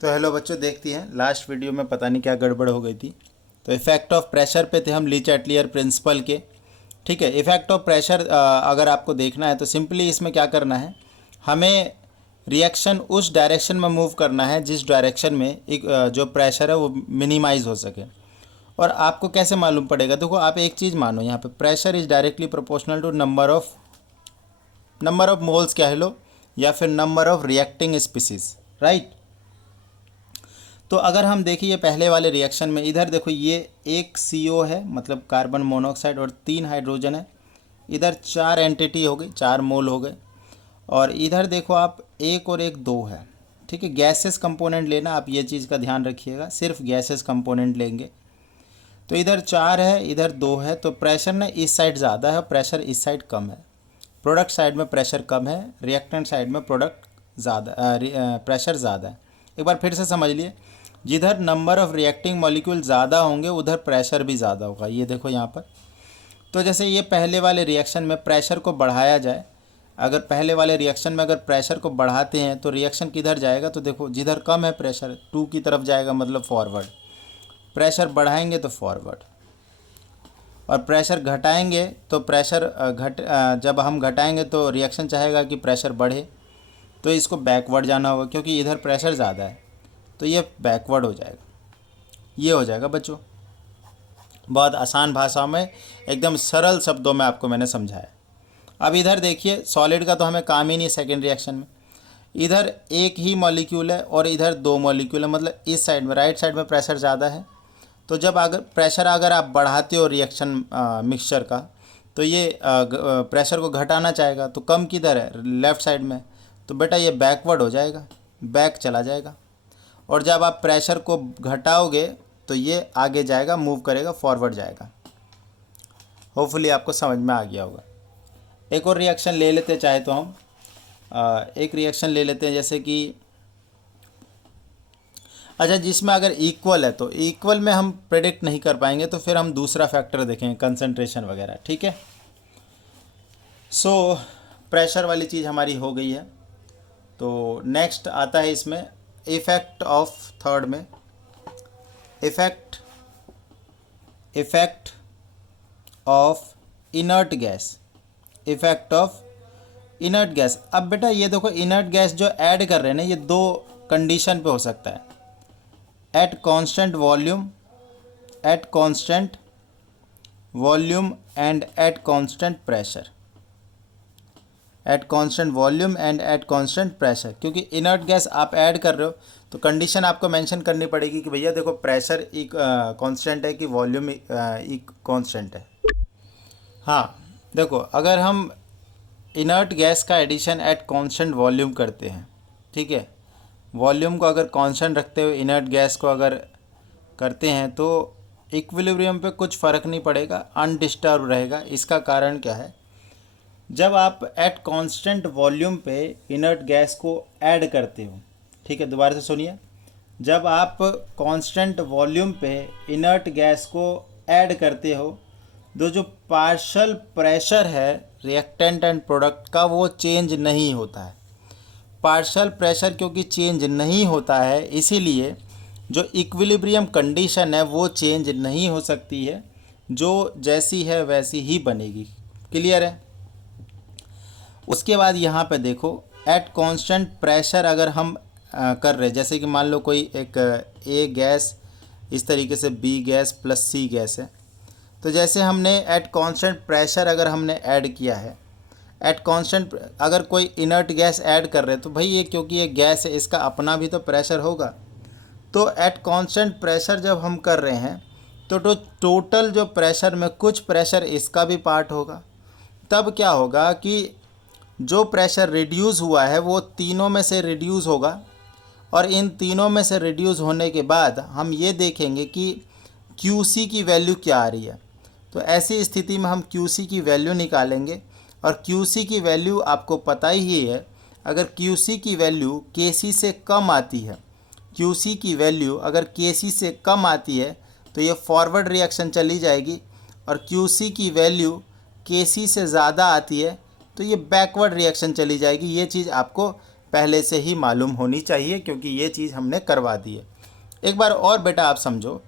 तो हेलो बच्चों, देखती हैं लास्ट वीडियो में पता नहीं क्या गड़बड़ हो गई थी। तो इफ़ेक्ट ऑफ प्रेशर पे थे हम ली चैटलियर प्रिंसिपल के। ठीक है, इफ़ेक्ट ऑफ प्रेशर अगर आपको देखना है तो सिंपली इसमें क्या करना है, हमें रिएक्शन उस डायरेक्शन में मूव करना है जिस डायरेक्शन में एक जो प्रेशर है वो मिनिमाइज हो सके। और आपको कैसे मालूम पड़ेगा, देखो आप एक चीज़ मानो, यहाँ पे pressure is directly proportional to number of moles कह लो या फिर number of reacting species, right. तो अगर हम देखिए पहले वाले रिएक्शन में, इधर देखो ये एक CO है मतलब कार्बन मोनोऑक्साइड और 3 हाइड्रोजन है। इधर 4 एंटिटी हो गई, 4 मोल हो गए। और इधर देखो आप एक और एक 2 है। ठीक है, गैसेस कंपोनेंट लेना, आप ये चीज़ का ध्यान रखिएगा, सिर्फ गैसेस कंपोनेंट लेंगे। तो इधर 4 है, इधर 2 है, तो प्रेशर ना इस साइड ज़्यादा है, प्रेशर इस साइड कम है। प्रोडक्ट साइड में प्रेशर कम है, रिएक्टेंट साइड में प्रेशर ज़्यादा है। एक बार फिर से समझ लिए, जिधर नंबर ऑफ़ रिएक्टिंग मॉलिक्यूल ज़्यादा होंगे उधर प्रेशर भी ज़्यादा होगा। ये देखो यहाँ पर, तो जैसे ये पहले वाले रिएक्शन में प्रेशर को बढ़ाया जाए, अगर पहले वाले रिएक्शन में अगर प्रेशर को बढ़ाते हैं तो रिएक्शन किधर जाएगा, तो देखो जिधर कम है प्रेशर 2 की तरफ जाएगा, मतलब फॉरवर्ड। प्रेशर बढ़ाएंगे तो फॉरवर्ड, और प्रेशर घटाएंगे तो जब हम घटाएंगे तो रिएक्शन चाहेगा कि प्रेशर बढ़े, तो इसको बैकवर्ड जाना होगा क्योंकि इधर प्रेशर ज़्यादा है, तो ये बैकवर्ड हो जाएगा। ये हो जाएगा बच्चों, बहुत आसान भाषा में, एकदम सरल शब्दों में आपको मैंने समझाया। अब इधर देखिए, सॉलिड का तो हमें काम ही नहीं सेकेंड रिएक्शन में। इधर एक ही मॉलिक्यूल है और इधर 2 मॉलिक्यूल है, मतलब इस साइड में राइट साइड में प्रेशर ज़्यादा है। तो जब प्रेशर अगर आप बढ़ाते हो रिएक्शन मिक्सचर का, तो ये प्रेशर को घटाना चाहेगा, तो कम किधर है, लेफ़्ट साइड में, तो बेटा ये बैकवर्ड हो जाएगा, बैक चला जाएगा। और जब आप प्रेशर को घटाओगे तो ये आगे जाएगा, मूव करेगा, फॉरवर्ड जाएगा। होपफुली आपको समझ में आ गया होगा। एक और रिएक्शन ले लेते हैं, चाहे तो हम एक रिएक्शन ले लेते हैं, जैसे कि अच्छा जिसमें अगर इक्वल है, तो इक्वल में हम प्रेडिक्ट नहीं कर पाएंगे, तो फिर हम दूसरा फैक्टर देखेंगे, कंसंट्रेशन वगैरह। ठीक है, सो प्रेशर वाली चीज़ हमारी हो गई है। तो नेक्स्ट आता है इसमें इफ़ेक्ट ऑफ थर्ड में, effect of inert gas, effect of inert gas. अब बेटा ये देखो, इनर्ट गैस जो ऐड कर रहे हैं ना, ये 2 कंडीशन पे हो सकता है, at constant volume and at constant pressure, at constant volume and at constant pressure. क्योंकि इनर्ट गैस आप ऐड कर रहे हो तो कंडीशन आपको मेंशन करनी पड़ेगी कि भैया देखो प्रेशर एक कांस्टेंट है कि वॉल्यूम एक कांस्टेंट है। हाँ देखो, अगर हम इनर्ट गैस का एडिशन एट कांस्टेंट वॉल्यूम करते हैं, ठीक है, वॉल्यूम को अगर कांस्टेंट रखते हुए इनर्ट गैस को अगर करते हैं तो इक्विलिब्रियम पे कुछ फ़र्क नहीं पड़ेगा, अनडिस्टर्ब रहेगा। इसका कारण क्या है, जब आप एट कांस्टेंट वॉल्यूम पे इनर्ट गैस को ऐड करते हो, ठीक है, दोबारा से सुनिए, जब आप कांस्टेंट वॉल्यूम पे इनर्ट गैस को ऐड करते हो तो जो पार्शियल प्रेशर है रिएक्टेंट एंड प्रोडक्ट का वो चेंज नहीं होता है। पार्शियल प्रेशर क्योंकि चेंज नहीं होता है, इसीलिए जो इक्विलिब्रियम कंडीशन है वो चेंज नहीं हो सकती है, जो जैसी है वैसी ही बनेगी। क्लियर है। उसके बाद यहाँ पे देखो, एट कांस्टेंट प्रेशर अगर हम कर रहे, जैसे कि मान लो कोई एक ए गैस इस तरीके से बी गैस प्लस सी गैस है, तो जैसे हमने एट कांस्टेंट प्रेशर अगर हमने ऐड किया है, एट कांस्टेंट अगर कोई इनर्ट गैस ऐड कर रहे हैं तो भाई ये क्योंकि ये गैस है इसका अपना भी तो प्रेशर होगा। तो एट कांस्टेंट प्रेशर जब हम कर रहे हैं तो टोटल जो प्रेशर में कुछ प्रेशर इसका भी पार्ट होगा। तब क्या होगा कि जो प्रेशर रिड्यूस हुआ है वो तीनों में से रिड्यूस होगा, और इन तीनों में से रिड्यूस होने के बाद हम ये देखेंगे कि QC की वैल्यू क्या आ रही है। तो ऐसी स्थिति में हम QC की वैल्यू निकालेंगे, और QC की वैल्यू आपको पता ही है, अगर QC की वैल्यू KC से कम आती है, QC की वैल्यू अगर KC से कम आती है तो ये फॉरवर्ड रिएक्शन चली जाएगी, और QC की वैल्यू KC से ज़्यादा आती है तो ये बैकवर्ड रिएक्शन चली जाएगी। ये चीज़ आपको पहले से ही मालूम होनी चाहिए, क्योंकि ये चीज़ हमने करवा दी है। एक बार और बेटा आप समझो,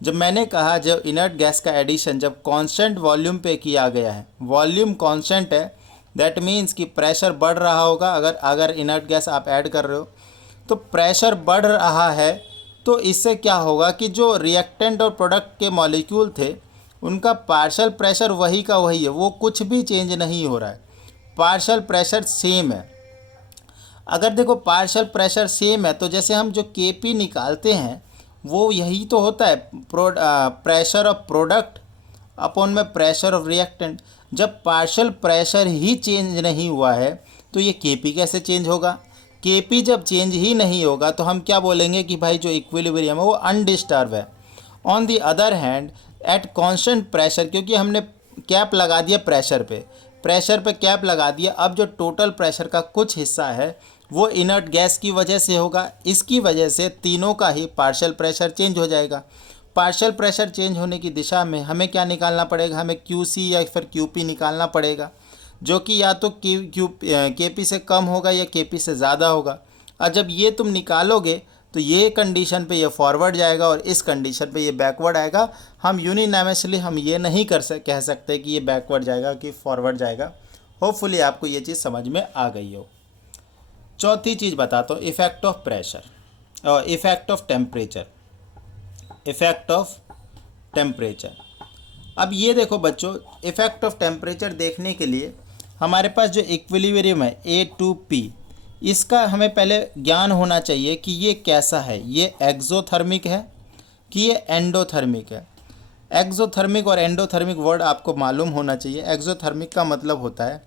जब मैंने कहा जब इनर्ट गैस का एडिशन जब कांस्टेंट वॉल्यूम पे किया गया है, वॉल्यूम कांस्टेंट है, दैट मीन्स कि प्रेशर बढ़ रहा होगा। अगर इनर्ट गैस आप ऐड कर रहे हो तो प्रेशर बढ़ रहा है, तो इससे क्या होगा कि जो रिएक्टेंट और प्रोडक्ट के मॉलिक्यूल थे उनका पार्शियल प्रेशर वही का वही है, वो कुछ भी चेंज नहीं हो रहा है, पार्शियल प्रेशर सेम है। अगर देखो पार्शियल प्रेशर सेम है तो जैसे हम जो केपी निकालते हैं वो यही तो होता है, प्रेशर ऑफ प्रोडक्ट अपॉन में प्रेशर ऑफ रिएक्टेंट। जब पार्शियल प्रेशर ही चेंज नहीं हुआ है तो ये केपी कैसे चेंज होगा? केपी जब चेंज ही नहीं होगा तो हम क्या बोलेंगे कि भाई जो इक्विलिब्रियम है वो अनडिस्टर्ब है। On the other hand at constant pressure, क्योंकि हमने कैप लगा दिया प्रेशर पे कैप लगा दिया, अब जो टोटल प्रेशर का कुछ हिस्सा है वो इनर्ट गैस की वजह से होगा। इसकी वजह से तीनों का ही पार्शियल प्रेशर चेंज हो जाएगा। पार्शियल प्रेशर चेंज होने की दिशा में हमें क्या निकालना पड़ेगा? हमें क्यूसी या फिर क्यूपी निकालना पड़ेगा, जो कि या तो केपी से कम होगा या केपी से ज़्यादा होगा। और जब ये तुम निकालोगे तो ये कंडीशन पे ये फॉरवर्ड जाएगा और इस कंडीशन पे ये बैकवर्ड आएगा। हम यूनिनामसली हम ये नहीं कह सकते कि ये बैकवर्ड जाएगा कि फॉरवर्ड जाएगा। होपफुली आपको ये चीज़ समझ में आ गई हो। चौथी चीज़ बताता हूँ, इफ़ेक्ट ऑफ प्रेशर और effect of temperature. Effect of temperature, अब ये देखो बच्चों, इफ़ेक्ट ऑफ टेम्परेचर देखने के लिए हमारे पास जो इक्विलिब्रियम है A2P, इसका हमें पहले ज्ञान होना चाहिए कि ये कैसा है, ये एक्सोथर्मिक है कि ये एंडोथर्मिक है। एक्सोथर्मिक और एंडोथर्मिक वर्ड आपको मालूम होना चाहिए। एक्सोथर्मिक का मतलब होता है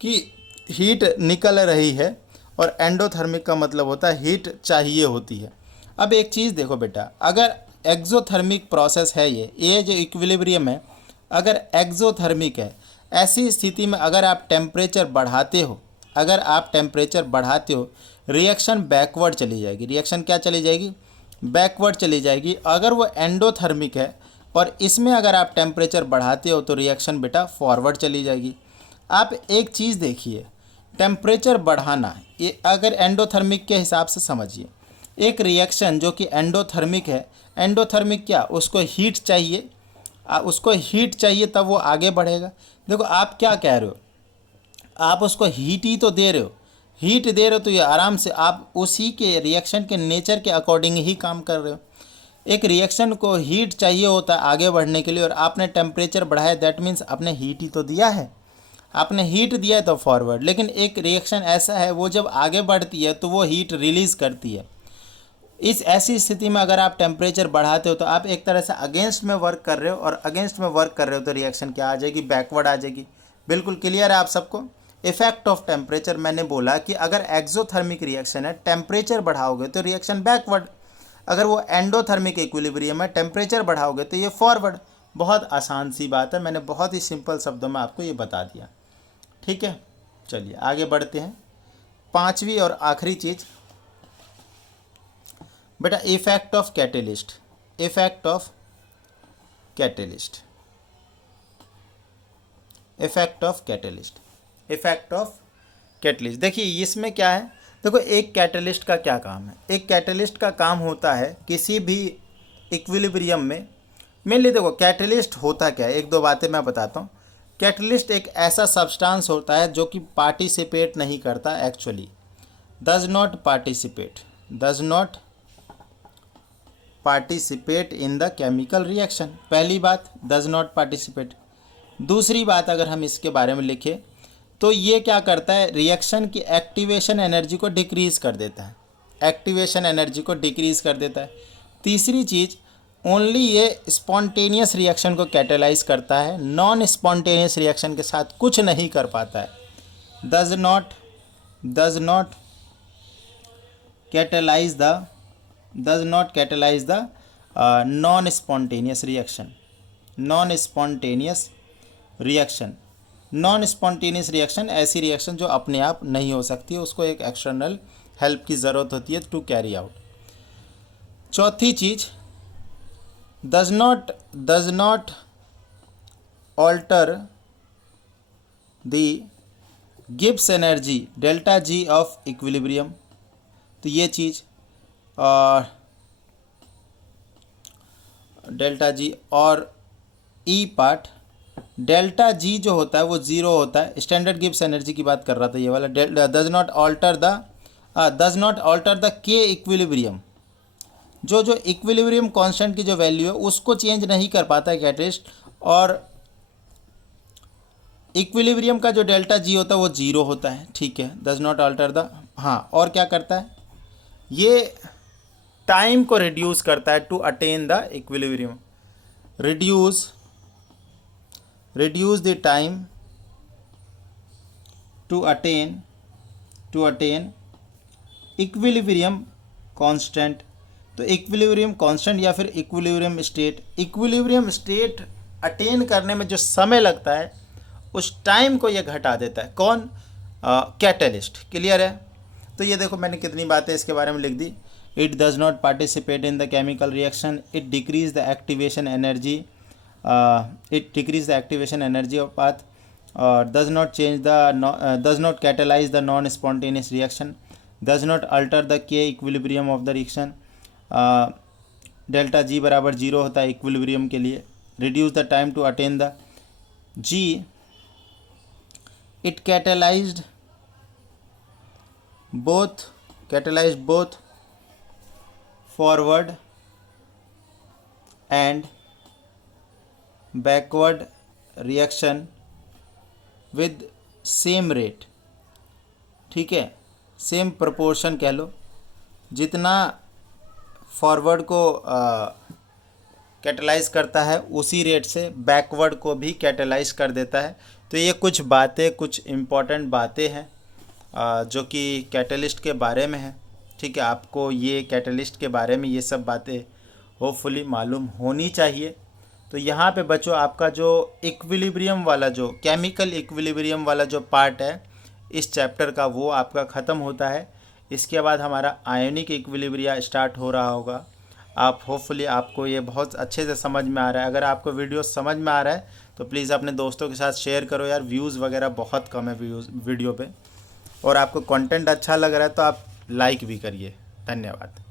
कि हीट निकल रही है और एंडोथर्मिक का मतलब होता है हीट चाहिए होती है। अब एक चीज़ देखो बेटा, अगर एक्सोथर्मिक प्रोसेस है ये जो इक्विलिब्रियम है अगर एक्सोथर्मिक है, ऐसी स्थिति में अगर आप टेम्परेचर बढ़ाते हो रिएक्शन बैकवर्ड चली जाएगी। रिएक्शन क्या चली जाएगी? बैकवर्ड चली जाएगी। अगर वो एंडोथर्मिक है और इसमें अगर आप टेम्परेचर बढ़ाते हो तो रिएक्शन बेटा फॉरवर्ड चली जाएगी। आप एक चीज़ देखिए, टेम्परेचर बढ़ाना ये अगर एंडोथर्मिक के हिसाब से समझिए, एक रिएक्शन जो कि एंडोथर्मिक है, एंडोथर्मिक क्या, उसको हीट चाहिए तब वो आगे बढ़ेगा। देखो आप क्या कह रहे हो, आप उसको हीट ही तो दे रहे हो, तो ये आराम से आप उसी के रिएक्शन के नेचर के अकॉर्डिंग ही काम कर रहे हो। एक रिएक्शन को हीट चाहिए होता है आगे बढ़ने के लिए और आपने टेम्परेचर बढ़ाया, दैट मीन्स आपने हीट ही तो दिया है, आपने हीट दिया है तो फॉरवर्ड। लेकिन एक रिएक्शन ऐसा है वो जब आगे बढ़ती है तो वो हीट रिलीज़ करती है। इस ऐसी स्थिति में अगर आप टेम्परेचर बढ़ाते हो तो आप एक तरह से अगेंस्ट में वर्क कर रहे हो, और अगेंस्ट में वर्क कर रहे हो तो रिएक्शन क्या आ जाएगी? बैकवर्ड आ जाएगी। बिल्कुल क्लियर है आप सबको? इफेक्ट ऑफ टेम्परेचर, मैंने बोला कि अगर एक्सोथर्मिक रिएक्शन है टेम्परेचर बढ़ाओगे तो रिएक्शन बैकवर्ड, अगर वो एंडोथर्मिक इक्विलिब्रियम है टेम्परेचर बढ़ाओगे तो ये फॉरवर्ड। बहुत आसान सी बात है, मैंने बहुत ही सिंपल शब्दों में आपको ये बता दिया। ठीक है, चलिए आगे बढ़ते हैं। पांचवी और आखिरी चीज़ बेटा, effect of catalyst. Effect of catalyst, effect of catalyst, effect of catalyst. देखिए इसमें क्या है, देखो एक कैटलिस्ट का क्या काम है? एक कैटलिस्ट का काम होता है किसी भी इक्विलिब्रियम में, मेनली देखो कैटलिस्ट होता क्या है, एक दो बातें मैं बताता हूँ। कैटलिस्ट एक ऐसा सब्सटेंस होता है जो कि पार्टिसिपेट नहीं करता, actually does not participate in the chemical reaction. पहली बात, डज नॉट पार्टिसिपेट। दूसरी बात, अगर हम इसके बारे में लिखें तो ये क्या करता है? रिएक्शन की एक्टिवेशन एनर्जी को डिक्रीज़ कर देता है, एक्टिवेशन एनर्जी को डिक्रीज़ कर देता है। तीसरी चीज़, ओनली ये स्पॉन्टेनियस रिएक्शन को कैटेलाइज करता है, नॉन स्पॉन्टेनियस रिएक्शन के साथ कुछ नहीं कर पाता है। Does not catalyse the non spontaneous reaction ऐसी रिएक्शन जो अपने आप नहीं हो सकती है, उसको एक एक्सटर्नल हेल्प की ज़रूरत होती है टू कैरी आउट। चौथी चीज़, does not alter the Gibbs energy delta G of equilibrium, तो ये चीज़, और डेल्टा जी, और ई पार्ट डेल्टा जी जो होता है वो ज़ीरो होता है। स्टैंडर्ड गिब्स एनर्जी की बात कर रहा था ये वाला। डज नॉट ऑल्टर द के इक्विलिब्रियम, जो इक्विलिब्रियम कांस्टेंट की जो वैल्यू है उसको चेंज नहीं कर पाता है कैटलिस्ट। और इक्विलिब्रियम का जो डेल्टा जी होता है वो ज़ीरो होता है, ठीक है, डज नॉट ऑल्टर द। हाँ, और क्या करता है ये, टाइम को रिड्यूस करता है to attain the equilibrium, reduce the time to attain equilibrium constant। तो इक्विलिब्रियम कांस्टेंट या फिर इक्विलिब्रियम स्टेट अटेन करने में जो समय लगता है उस टाइम को ये घटा देता है। कौन? कैटलिस्ट। क्लियर है? तो ये देखो मैंने कितनी बातें इसके बारे में लिख दी। It does not participate in the chemical reaction, it decrease the activation energy, it decrease the activation energy of path, does not catalyze the non-spontaneous reaction, does not alter the K equilibrium of the reaction, delta G बराबर zero होता है equilibrium के लिए, reduce the time to attain the G, it catalyzed both forward and backward reaction with same rate, ठीक है, same proportion कह लो, जितना forward को कैटलाइज करता है उसी रेट से बैकवर्ड को भी कैटलाइज कर देता है। तो ये कुछ बातें, कुछ इम्पॉर्टेंट बातें हैं जो कि कैटलिस्ट के बारे में है, ठीक है। आपको ये कैटलिस्ट के बारे में ये सब बातें होपफुली मालूम होनी चाहिए। तो यहाँ पे बच्चों आपका जो इक्विलिब्रियम वाला, जो केमिकल इक्विलिब्रियम वाला जो पार्ट है इस चैप्टर का, वो आपका ख़त्म होता है। इसके बाद हमारा आयोनिक इक्विलिब्रिया स्टार्ट हो रहा होगा। आप होपफुली आपको ये बहुत अच्छे से समझ में आ रहा है। अगर आपको वीडियो समझ में आ रहा है तो प्लीज़ अपने दोस्तों के साथ शेयर करो यार, व्यूज़ वगैरह बहुत कम है वीडियो पे, और आपको कंटेंट अच्छा लग रहा है तो आप लाइक भी करिए। धन्यवाद।